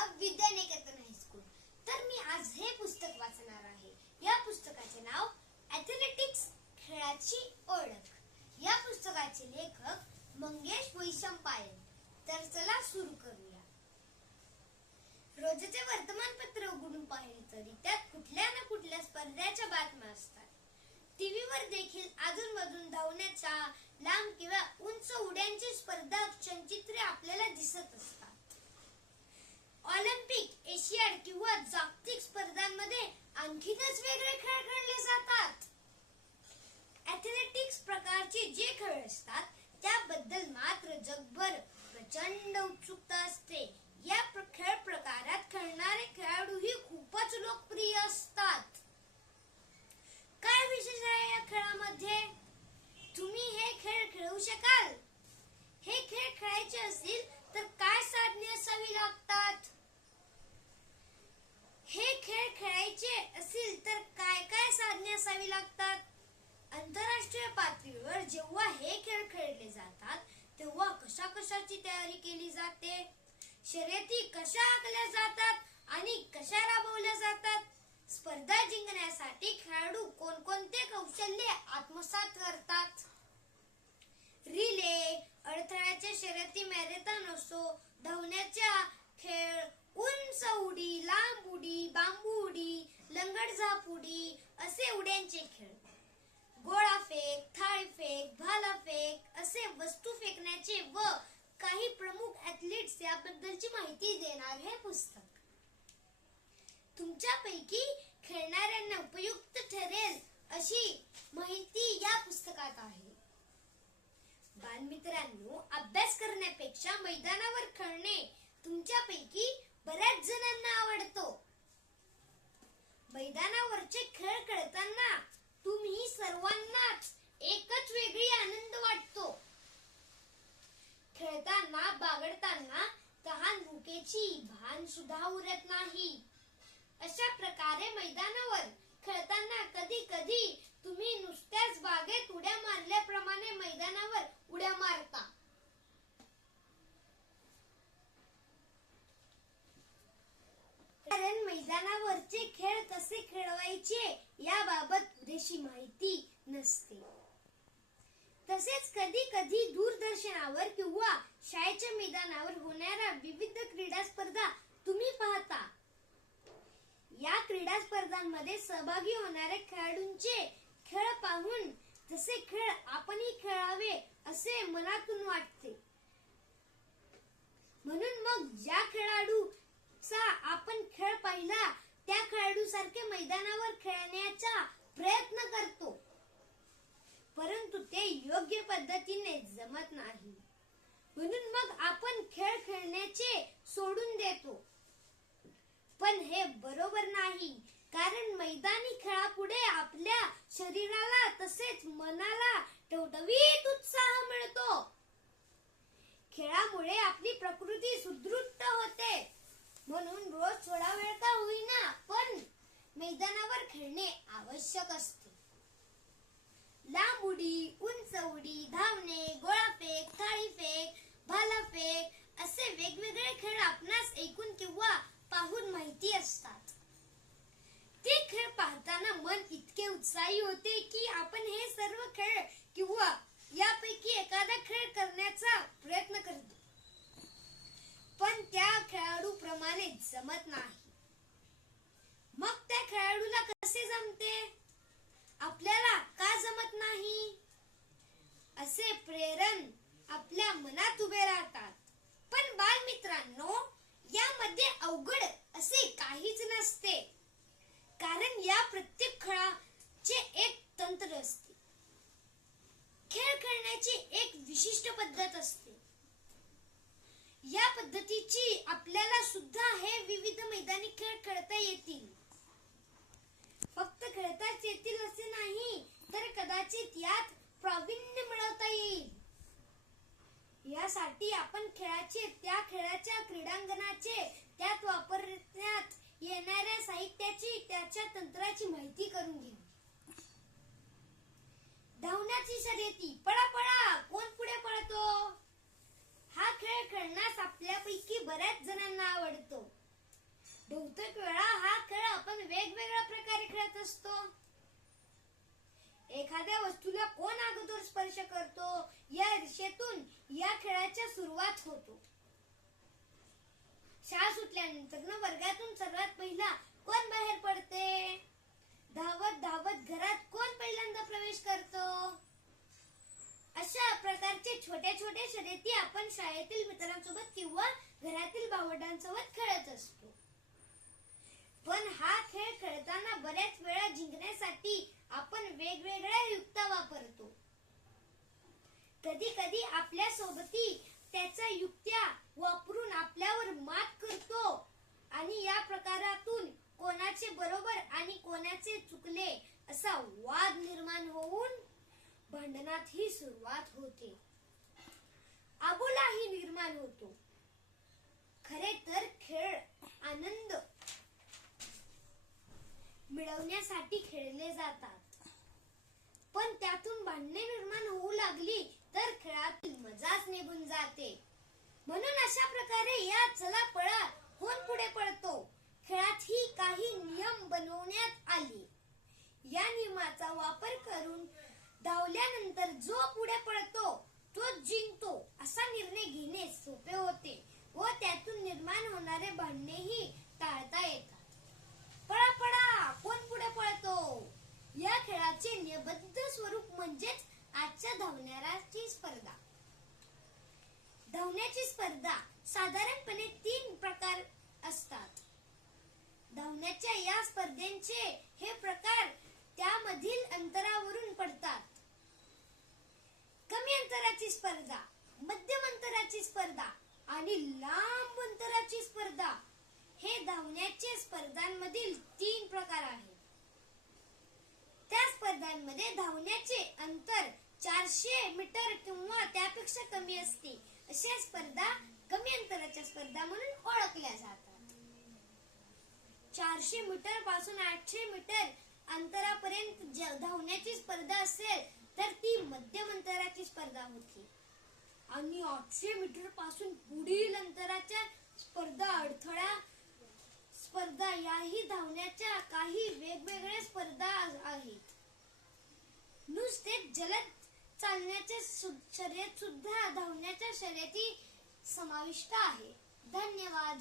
नाव विद्यानिकेतन high school. तर मी आज हे पुस्तक वाचणार आहे. या पुस्तकाचे नाव ॲथलेटिक्स खेळाची ओळख. या पुस्तकाचे लेखक मंगेश वैशंपायन. तर चला सुरू करूया. रोजचे वर्तमानपत्र उघडून पाहिले तरी त्यात कुठल्या ना कुठल्या स्पर्धेच्या बातम्या असतात. टीव्हीवर देखील अधूनमधून धावण्याच्या, लांब किंवा उंच उड्यांची स्पर्धा क्षणचित्रे आपल्याला दिसत असतात. ऑलिम्पिक, एशियाड किंवा जागतिक स्पर्धांमध्ये आणखीनच वेगळे खेळ खेळले जातात. ॲथलेटिक्स प्रकारचे जे खेळ असतात त्याबद्दल मात्र जगभर प्रचंड उत्सुकता असते. या खेळ प्रकारात खेळणारे खेळाडूही खूपच लोकप्रिय असतात. काय विशेष आहे या खेळामध्ये? तुम्ही हे खेळ खेळू शकाल? हे खेळ खेळायचे असतील तर काय साधने असावी लागतात? हे खेळ खेळायचे असतील तर काय काय साधने असावी लागतात? आंतरराष्ट्रीय पातळीवर जेव्हा हे खेळ खेळले जातात तेव्हा कशाची तयारी केली जाते? शर्यती कशा आखल्या जातात आणि कशा राबवल्या जातात? स्पर्धा जिंकण्यासाठी खेळाडू कोणकोणते कौशल्य आत्मसात करतात? रिले, अडथळ्याच्या शर्यती, मॅरेथॉन असो, धावण्याच्या खेळ, उंच उडी, लांब उडी, बांबू उडी, लंगडझाप उडी असे उड्यांचे खेळ, गोळाफेक, थाळीफेक, भालाफेक असे वस्तू फेकण्याचे व काही प्रमुख ॲथलीट्स याबद्दलची माहिती देणार हे पुस्तक. तुमच्यापैकी खेळणाऱ्यांना उपयुक्त ठरेल अशी माहिती या पुस्तकात आहे. बालमित्रांनो, अभ्यास करण्यापेक्षा मैदानावर खेळणे तुमच्यापैकी बऱ्याच जणांना आवडतो. मैदानावरचे खेळ खेळताना तुम्ही सर्वांनाच एकच वेगळी आनंद वाटतो. खेळताना, बागडताना तहान भुकेची भान सुद्धा उरत नाही. अशा प्रकारे मैदानावर खेळताना कधी कधी तुम्ही नुसत्याच बागेत उड्या मारल्याप्रमाणे मैदानावर उड्या मारता. कारण मैदानावरचे खेळ कसे खेळवायचे याबाबत पुरेशी माहिती नसते. तसेच कधी कधी दूरदर्शनावर किंवा शाळेच्या मैदानावर होणाऱ्या विविध क्रीडा स्पर्धा तुम्ही पाहता. या क्रीडा स्पर्धांमध्ये सहभागी होणाऱ्या खेळाडूंचे खेळ पाहून तसे खेळ आपणही खेळावे असे मनातून वाटते. म्हणून मग ज्या खेळाडूचा आपण खेळ पाहिला त्या खेळाडूसारखे मैदानावर खेळण्याचा प्रयत्न करतो. परंतु ते योग्य पद्धतीने जमत नाही. म्हणून मग आपण खेळ खेळण्याचे सोडून देतो. पण हे बरोबर नाही. कारण मैदानी खेळापुढे आपल्या शरीराला तसेच मनाला टवटवीत उत्साह मिळतो. खेळामुळे आपली प्रकृती सुदृढ होते. म्हणून रोज थोडा वेळ का होईना पण मैदानावर खेळणे आवश्यक असते. लांब उडी, उंच उडी, धावणे, गोळाफेक, थाळीफेक, भालाफेक असे वेगवेगळे खेळ आपणास ऐकून किंवा पाहून माहिती असतात. ते खेळ पाहताना मन इतके उत्साही होते की आपण हे सर्व खेळ किंवा यापैकी एखादा खेळ करण्याचा प्रयत्न करतो. पण त्या खेळाडू प्रमाणे जमत नाही. मग त्या खेळाडूला कसे जमते? आपल्याला का जमत नाही? असे प्रेरण आपल्या मनात उभे राहतात. पण बालमित्रांनो, यामध्ये अवघड असे काहीच नसते. कारण या प्रत्येक खेळाचे एक तंत्र असते. खेळ खेळण्याची एक विशिष्ट पद्धत असते. या पद्धतीची आपल्याला सुद्धा हे विविध मैदानी खेळ खेळता येतील. फक्त खेळताच येतील असे नाही तर कदाचित यात प्रावीण्य मिळवता येईल. यासाठी आपण त्या खेळाच्या क्रीडांगणाचे, त्यात वापरण्यात येणाऱ्या साहित्याची, त्याच्या तंत्राची माहिती करून घेऊ. धावण्याची शर्यती, पळा कोण पुढे पळतो? हा खेळ खेळण्यास आपल्यापैकी बऱ्याच जणांना आवडतो. बहुतेक वेळा हा खेळ आपण वेगवेगळ्या प्रकारे खेळत असतो. एखाद्या वस्तूला कोण अगोदर स्पर्श करतो या रेषेतून या खेळाची सुरुवात होतो. शाळा सुटल्यानंतर वर्गातून सर्वात पहिला कोण बाहेर पडते? धावत धावत घरात कोण पहिल्यांदा प्रवेश करतो? अशा प्रकारचे छोटे छोटे शर्यती आपण शाळेतील मित्रांसोबत किंवा घरातील भावंडांसोबत खेळत असतो. पण हा खेळ खेळताना बऱ्याच वेळा जिंकण्यासाठी आपण वेगवेगळ्या युक्त्या वापरतो. कधी कधी आपल्या सोबती त्याच्या युक्त्या वापरून आपल्यावर मात करतो आणि या प्रकारातून कोणाचे बरोबर आणि कोणाचे चुकले असा वाद निर्माण होऊन भांडणातही सुरुवात होते. आबोलाही निर्माण होतो. खरे तर खेळ आनंद मिळवण्यासाठी खेळले जातात, पण त्यातून भांडणे निर्माण होऊ लागली तर खेळातील मजाच निघून जाते. म्हणून अशा प्रकारे या चला पळा कोण पुढे पळतो खेळातही काही नियम बनवण्यात आले. या नियमाचा वापर करून धावल्यानंतर जो पुढे पळतो तो जिंकतो असा निर्णय घेणे सोपे होते व त्यातून निर्माण होणारे भांडणेही टाळता येतात. पळा पळा कोण पुढे पळतो या खेळाचे नियमबद्ध स्वरूप म्हणजेच आजच्या धावण्याची स्पर्धा. धावण्याची स्पर्धा साधारणपणे 3 प्रकार असतात. धावण्याच्या या स्पर्धेचे हे प्रकार त्यामधील अंतरावरून पडतात. कमी अंतराची स्पर्धा, मध्यम अंतराची स्पर्धा आणि लांब अंतराची स्पर्धा हे धावण्याचे स्पर्धांमधील 3 प्रकार आहेत. त्या स्पर्धांमध्ये धावण्याचे अंतर 400 मीटर किंवा त्यापेक्षा कमी असते. अशा स्पर्धा कमी अंतराच्या स्पर्धा म्हणून ओळखल्या जातात. 400 मीटर पासून 800 मीटर अंतरापर्यंत धावण्याची स्पर्धा असेल तर ती मध्यम अंतराची स्पर्धा होती आणि 800 मीटर पासून पुढील अंतराच्या स्पर्धा अडथळा स्पर्धा याही धावण्याच्या काही वेगवेगळ्या स्पर्धा आहेत. नुसते जलद चालण्याचे शर्यत सुद्धा धावण्याच्या शर्यती समाविष्ट आहे. धन्यवाद.